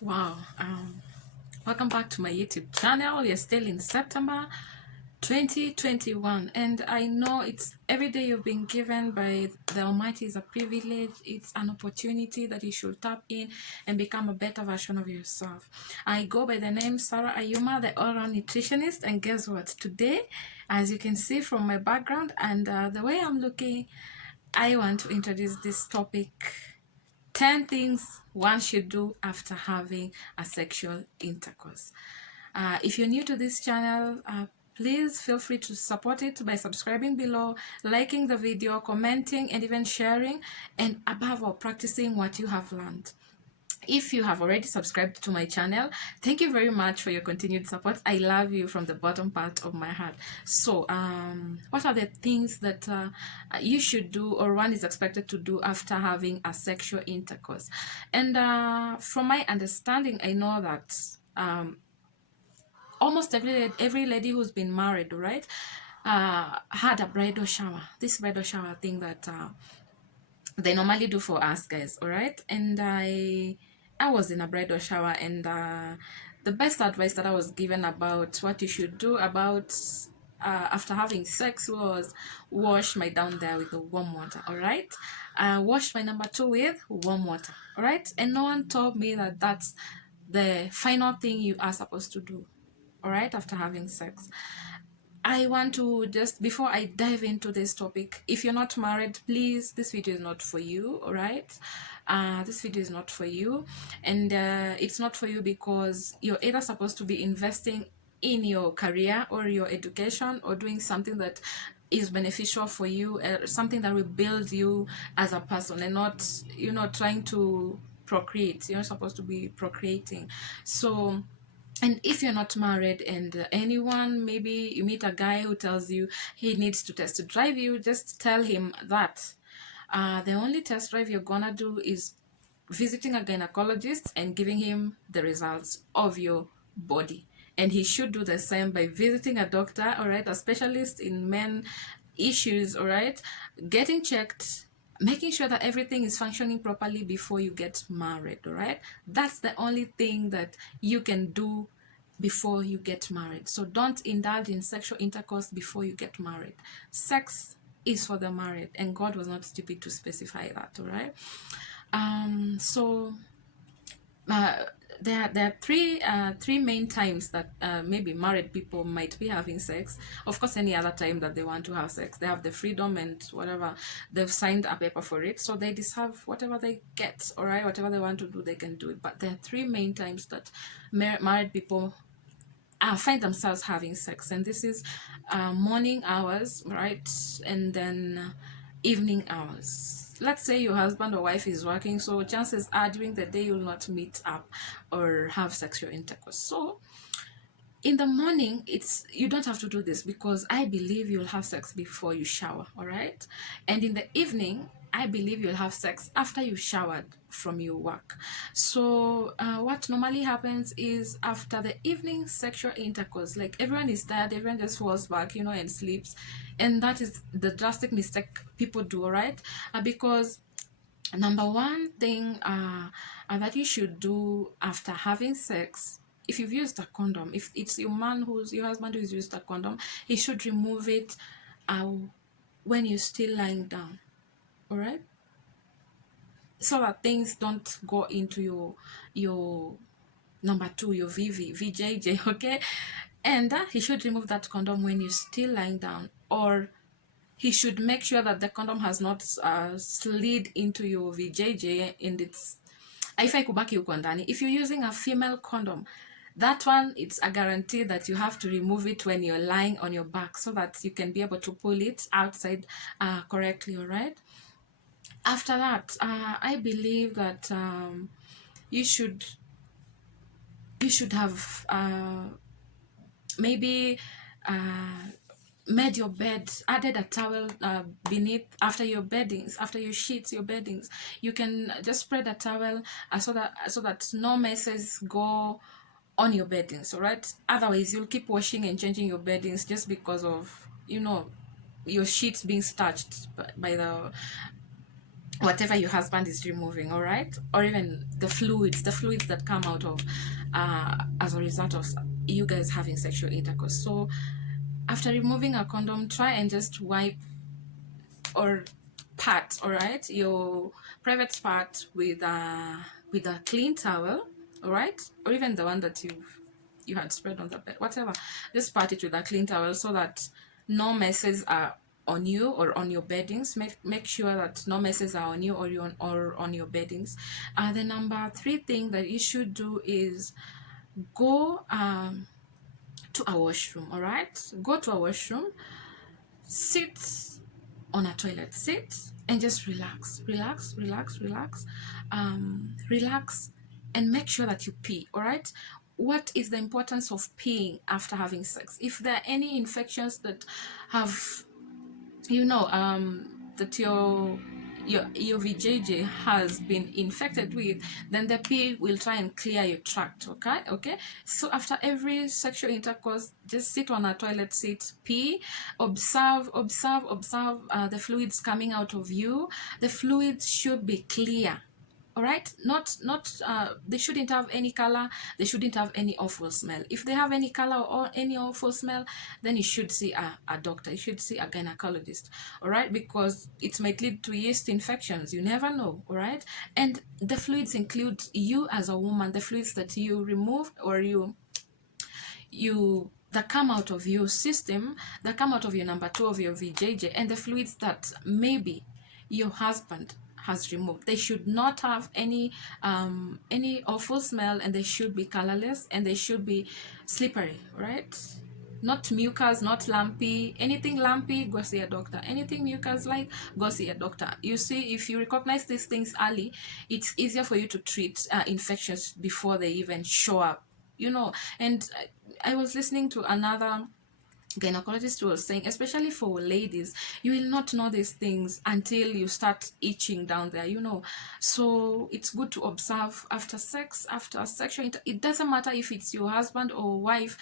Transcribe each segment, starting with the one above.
Wow. Welcome back to my YouTube channel. You're still in September 2021, and I know it's every day you've been given by the Almighty is a privilege. It's an opportunity that you should tap in and become a better version of yourself. I go by the name SarahAyuma, the all-round nutritionist, and guess what? Today, as you can see from my background and the way I'm looking, I want to introduce this topic: 10 things one should do after having a sexual intercourse. If you're new to this channel, please feel free to support it by subscribing below, liking the video, commenting, and even sharing, and above all, practicing what you have learned. If you have already subscribed to my channel, thank you very much for your continued support. I love you from the bottom part of my heart. So what are the things that you should do or one is expected to do after having a sexual intercourse? And from my understanding, I know that almost every lady who's been married, right, had a bridal shower. This bridal shower thing that they normally do for us guys, all right? And I was in a bridal shower, and the best advice that I was given about what you should do about after having sex was wash my down there with the warm water, all right? Wash my number 2 with warm water, all right? And no one told me that that's the final thing you are supposed to do, all right, after having sex. I want to just, before I dive into this topic, if you're not married, please, this video is not for you, all right? This video is not for you, and it's not for you because you're either supposed to be investing in your career or your education or doing something that is beneficial for you, something that will build you as a person, and not, trying to procreate. You're supposed to be procreating. So, and if you're not married and anyone, maybe you meet a guy who tells you he needs to test drive you, just tell him that the only test drive you're gonna do is visiting a gynecologist and giving him the results of your body. And he should do the same by visiting a doctor, all right, a specialist in men issues, all right, getting checked, making sure that everything is functioning properly before you get married, all right? That's the only thing that you can do before you get married. So don't indulge in sexual intercourse before you get married. Sex is for the married, and God was not stupid to specify that, all right? There are three main times that maybe married people might be having sex. Of course, any other time that they want to have sex, they have the freedom and whatever, they've signed a paper for it, so they deserve whatever they get, all right? Whatever they want to do, they can do it. But there are three main times that married people find themselves having sex, and this is morning hours, right, and then evening hours. Let's say your husband or wife is working, so chances are during the day you'll not meet up or have sexual intercourse. So in the morning, you don't have to do this because I believe you'll have sex before you shower, all right? And in the evening, I believe you'll have sex after you showered from your work. So what normally happens is after the evening sexual intercourse, like everyone is tired, everyone just falls back, and sleeps. And that is the drastic mistake people do, all right? Because number one thing that you should do after having sex, if you've used a condom, if it's your husband who's used a condom, he should remove it when you're still lying down, all right? So that things don't go into your number 2, your VJJ, okay? And he should remove that condom when you're still lying down, or he should make sure that the condom has not slid into your VJJ and it's kubaki huko ndani. If you're using a female condom, that one, it's a guarantee that you have to remove it when you're lying on your back so that you can be able to pull it outside correctly, all right? After that, I believe that you should have maybe made your bed, added a towel beneath, after your beddings, after your sheets, your beddings. You can just spread a towel so that no messes go on your beddings, all right? Otherwise, you'll keep washing and changing your beddings just because of, your sheets being starched by whatever your husband is removing, all right? Or even the fluids that come out of as a result of you guys having sexual intercourse. So after removing a condom, try and just wipe or pat, all right, your private part with a clean towel, all right, or even the one that you had spread on the bed, whatever. Just pat it with a clean towel so that no messes are on you or on your beddings. Make sure that no messes are on you or on your beddings. The number 3 thing that you should do is go to a washroom, all right? Go to a washroom, sit on a toilet, sit and just relax, relax, and make sure that you pee, all right? What is the importance of peeing after having sex? If there are any infections that have, that your VJJ has been infected with, then the pee will try and clear your tract. Okay. So after every sexual intercourse, just sit on a toilet seat, pee, observe the fluids coming out of you. The fluids should be clear. All right, not they shouldn't have any color, they shouldn't have any awful smell. If they have any color or any awful smell, then you should see a doctor, you should see a gynecologist, all right, because it might lead to yeast infections, you never know, all right? And the fluids include you as a woman, the fluids that you remove or you that come out of your system, that come out of your number 2 of your VJJ, and the fluids that maybe your husband has removed. They should not have any awful smell, and they should be colorless, and they should be slippery, right? Not mucus, not lumpy. Anything lumpy, go see a doctor. Anything mucus like, go see a doctor. You see, if you recognize these things early, it's easier for you to treat infections before they even show up, and I was listening to another gynecologist was saying, especially for ladies, you will not know these things until you start itching down there, so it's good to observe after sex, after sexual it doesn't matter if it's your husband or wife,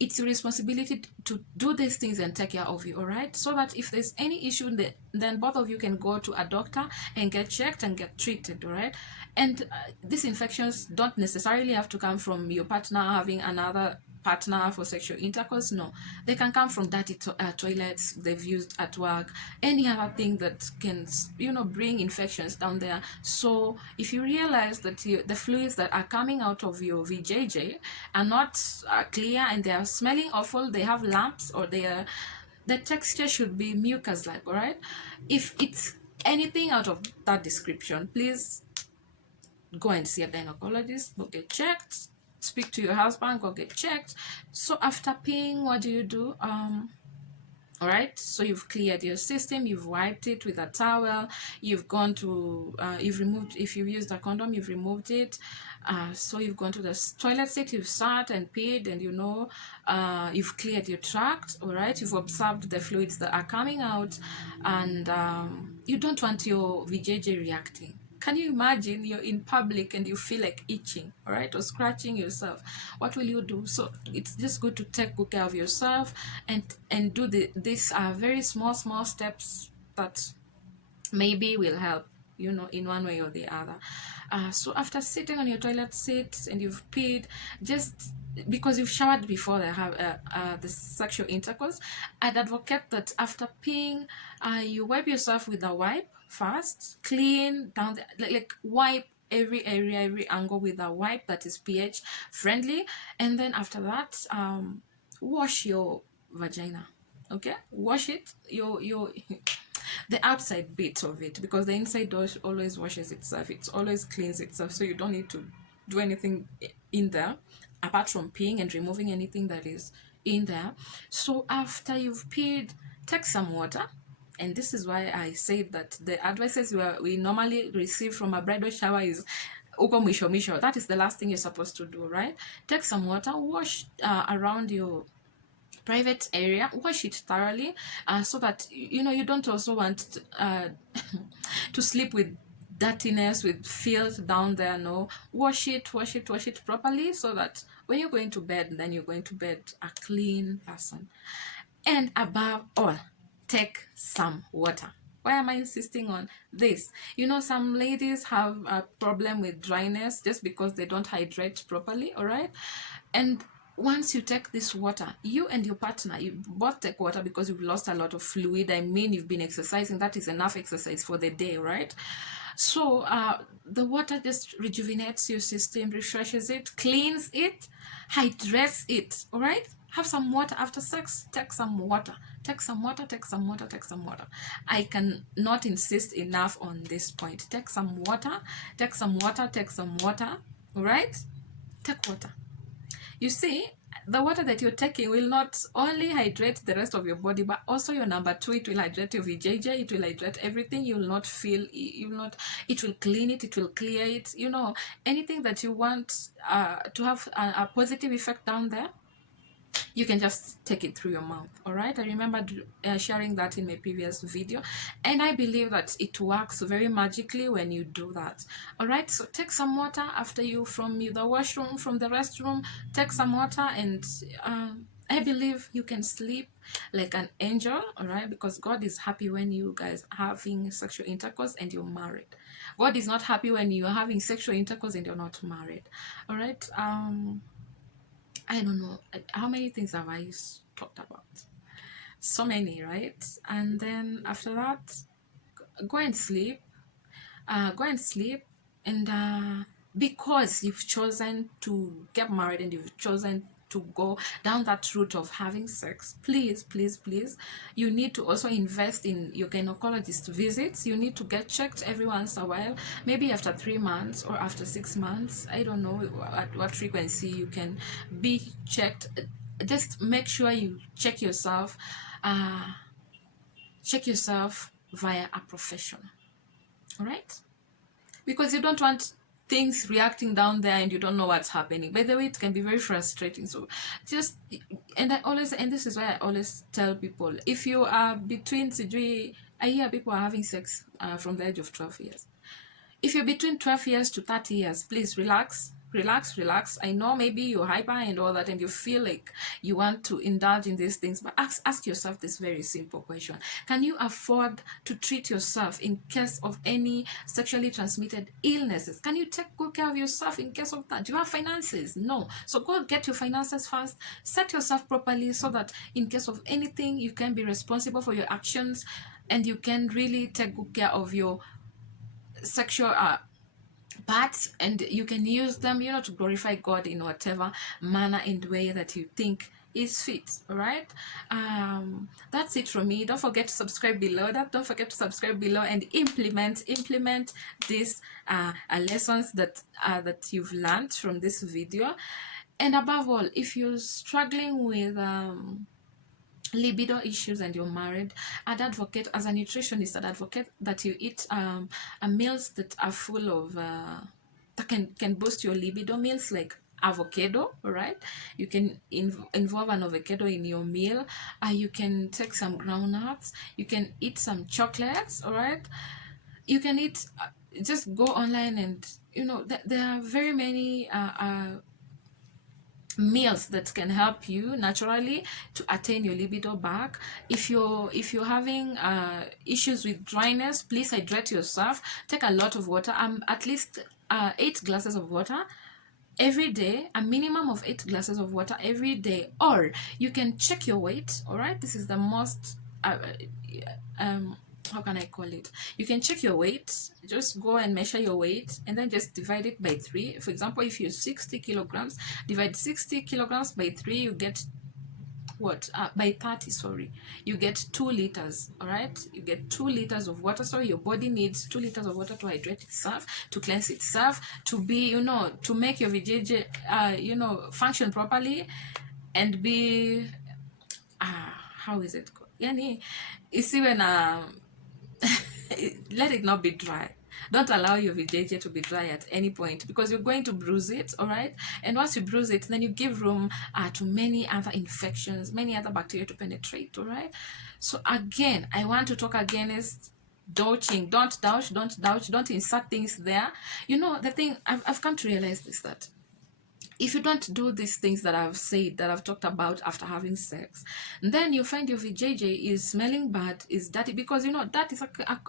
it's your responsibility to do these things and take care of you, all right? So that if there's any issue, then both of you can go to a doctor and get checked and get treated, all right? And these infections don't necessarily have to come from your partner having another partner for sexual intercourse. No, they can come from dirty toilets they've used at work, any other thing that can bring infections down there. So if you realize that the fluids that are coming out of your VJJ are not clear and they are smelling awful, they have lumps, or the texture should be mucus like, all right? If it's anything out of that description, please go and see a gynecologist, go get checked, speak to your husband, go get checked. So after peeing, what do you do? All right, so you've cleared your system, you've wiped it with a towel, you've gone to you've removed, if you've used a condom, you've removed it. So you've gone to the toilet seat, you've sat and peed, and you've cleared your tract, all right? You've observed the fluids that are coming out, and you don't want your VJJ reacting. Can you imagine you're in public and you feel like itching, all right, or scratching yourself? What will you do? So it's just good to take good care of yourself and do these very small steps that maybe will help, in one way or the other. So after sitting on your toilet seat and you've peed, just because you've showered before they have the sexual intercourse, I'd advocate that after peeing, you wipe yourself with a wipe first, clean down like wipe every area, every angle with a wipe that is pH friendly, and then after that, wash your vagina. Okay, wash it, your the outside bit of it, because the inside always washes itself, it always cleans itself, so you don't need to do anything in there apart from peeing and removing anything that is in there. So after you've peed, take some water. And this is why I said that the advices we normally receive from a bridal shower is uko mwisho mwisho. That is the last thing you're supposed to do, right? Take some water, wash around your private area, wash it thoroughly, so that you don't also want to sleep with dirtiness, with filth down there. No, wash it properly, so that when you're going to bed, then you're going to bed a clean person. And above all, take some water. Why am I insisting on this? You know, some ladies have a problem with dryness just because they don't hydrate properly, all right? And once you take this water, you and your partner, you both take water because you've lost a lot of fluid. I mean, you've been exercising. That is enough exercise for the day, right? So the water just rejuvenates your system, refreshes it, cleans it, hydrates it, all right? Have some water after sex. Take some water. Take some water, take some water, take some water. I cannot insist enough on this point. Take some water, take some water, take some water, all right? Take water. You see, the water that you're taking will not only hydrate the rest of your body, but also your number two. It will hydrate your VJJ, it will hydrate everything. You will not feel, you will not, it will clean it, it will clear it. You know, anything that you want to have a positive effect down there, you can just take it through your mouth. All right, I remember sharing that in my previous video, and I believe that it works very magically when you do that. All right, so take some water after you from the washroom, from the restroom. Take some water, and I believe you can sleep like an angel. All right, because God is happy when you guys are having sexual intercourse and you're married. God is not happy when you're having sexual intercourse and you're not married. All right, I don't know how many things have I talked about. So many, right? And then after that, go and sleep. Go and sleep. And because you've chosen to get married and you've chosen to go down that route of having sex, please, please, please, you need to also invest in your gynecologist visits. You need to get checked every once in a while, maybe after 3 months or after 6 months. I don't know at what frequency you can be checked. Just make sure you check yourself via a professional. All right, because you don't want things reacting down there and you don't know what's happening. By the way, it can be very frustrating. So just, and this is why I always tell people, if you are between, I hear people are having sex from the age of 12 years. If you're between 12 years to 30 years, please relax. I know maybe you're hyper and all that and you feel like you want to indulge in these things, but ask yourself this very simple question. Can you afford to treat yourself in case of any sexually transmitted illnesses? Can you take good care of yourself in case of that? Do you have finances? No. So go get your finances first. Set yourself properly so that in case of anything, you can be responsible for your actions and you can really take good care of your sexual parts, and you can use them, you know, to glorify God in whatever manner and way that you think is fit. All right, that's it from me. Don't forget to subscribe below and implement these lessons that you've learned from this video. And above all, if you're struggling with libido issues and you're married, I'd advocate, as a nutritionist, I'd advocate that you eat meals that are full of that can boost your libido. Meals like avocado, right? You can involve an avocado in your meal. You can take some groundnuts. You can eat some chocolates, all right? You can eat, just go online and, you know, there are very many meals that can help you naturally to attain your libido back. If you're having issues with dryness, please hydrate yourself. Take a lot of water, at least 8 glasses of water every day, a minimum of 8 glasses of water every day. Or you can check your weight. All right, this is the most how can I call it? You can check your weight. Just go and measure your weight and then just divide it by 3. For example, if you're 60 kilograms, divide 60 kilograms by 3, you get what? By 30, sorry. You get 2 liters, all right? You get 2 liters of water. So your body needs 2 liters of water to hydrate itself, to cleanse itself, to be, you know, to make your VJJ, you know, function properly and be, how is it called? Yani, you see when, let it not be dry. Don't allow your VJJ to be dry at any point, because you're going to bruise it, all right? And once you bruise it, then you give room to many other infections, many other bacteria to penetrate, all right? So again, I want to talk against douching. Don't douch, don't insert things there. You know, the thing I've come to realize is that if you don't do these things that I've said, that I've talked about after having sex, then you find your VJJ is smelling bad, is dirty, because you know that is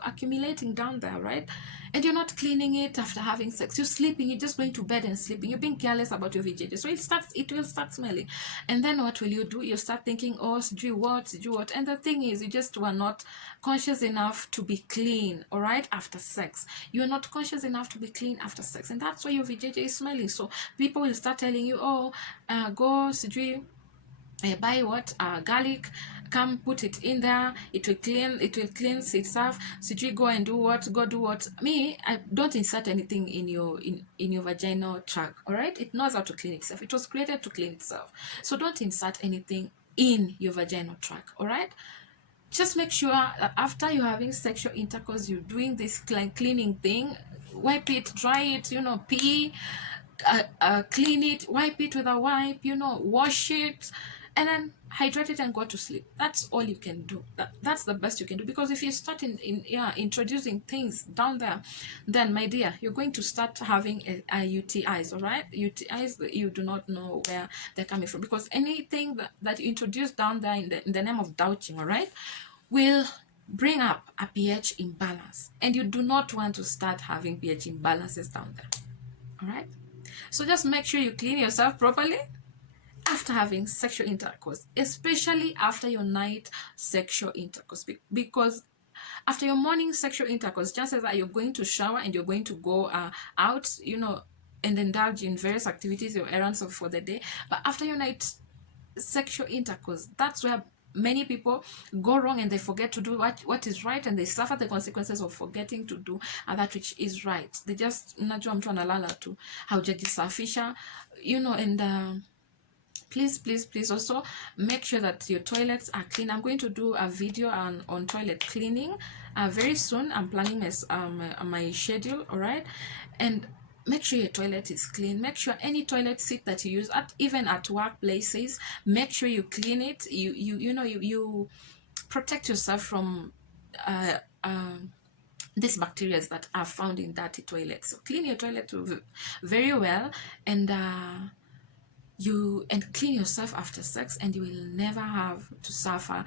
accumulating down there, right? And you're not cleaning it after having sex. You're sleeping, you're just going to bed and sleeping. You're being careless about your VJJ. So it will start smelling. And then what will you do? You start thinking, oh, do what? And the thing is, you just were not conscious enough to be clean, all right, after sex. You're not conscious enough to be clean after sex. And that's why your VJJ is smelling. So people will start telling you, oh, go buy what garlic, come put it in there, it will cleanse itself. Go and do what, go do what. Me, I don't insert anything in your vaginal tract, all right? It knows how to clean itself. It was created to clean itself. So don't insert anything in your vaginal tract, all right? Just make sure that after you're having sexual intercourse, you're doing this cleaning thing. Wipe it, dry it, pee, clean it, wipe it with a wipe, wash it, and then hydrate it and go to sleep. That's all you can do. That's the best you can do, because if you start introducing things down there, then my dear, you're going to start having UTIs, all right? UTIs that you do not know where they're coming from, because anything that you introduce down there in the name of douching, all right, will bring up a pH imbalance, and you do not want to start having pH imbalances down there, all right? So just make sure you clean yourself properly after having sexual intercourse, especially after your night sexual intercourse, because after your morning sexual intercourse, chances are you're going to shower and you're going to go out, and indulge in various activities or errands for the day. But after your night sexual intercourse, that's where many people go wrong, and they forget to do what is right, and they suffer the consequences of forgetting to do that which is right. They just najua mtu analala tu haujajisafisha, and please also make sure that your toilets are clean. I'm going to do a video on toilet cleaning very soon. I'm planning my schedule, all right? And make sure your toilet is clean. Make sure any toilet seat that you use, even at workplaces, make sure you clean it. You protect yourself from these bacteria that are found in dirty toilets. So clean your toilet very well, and clean yourself after sex, and you will never have to suffer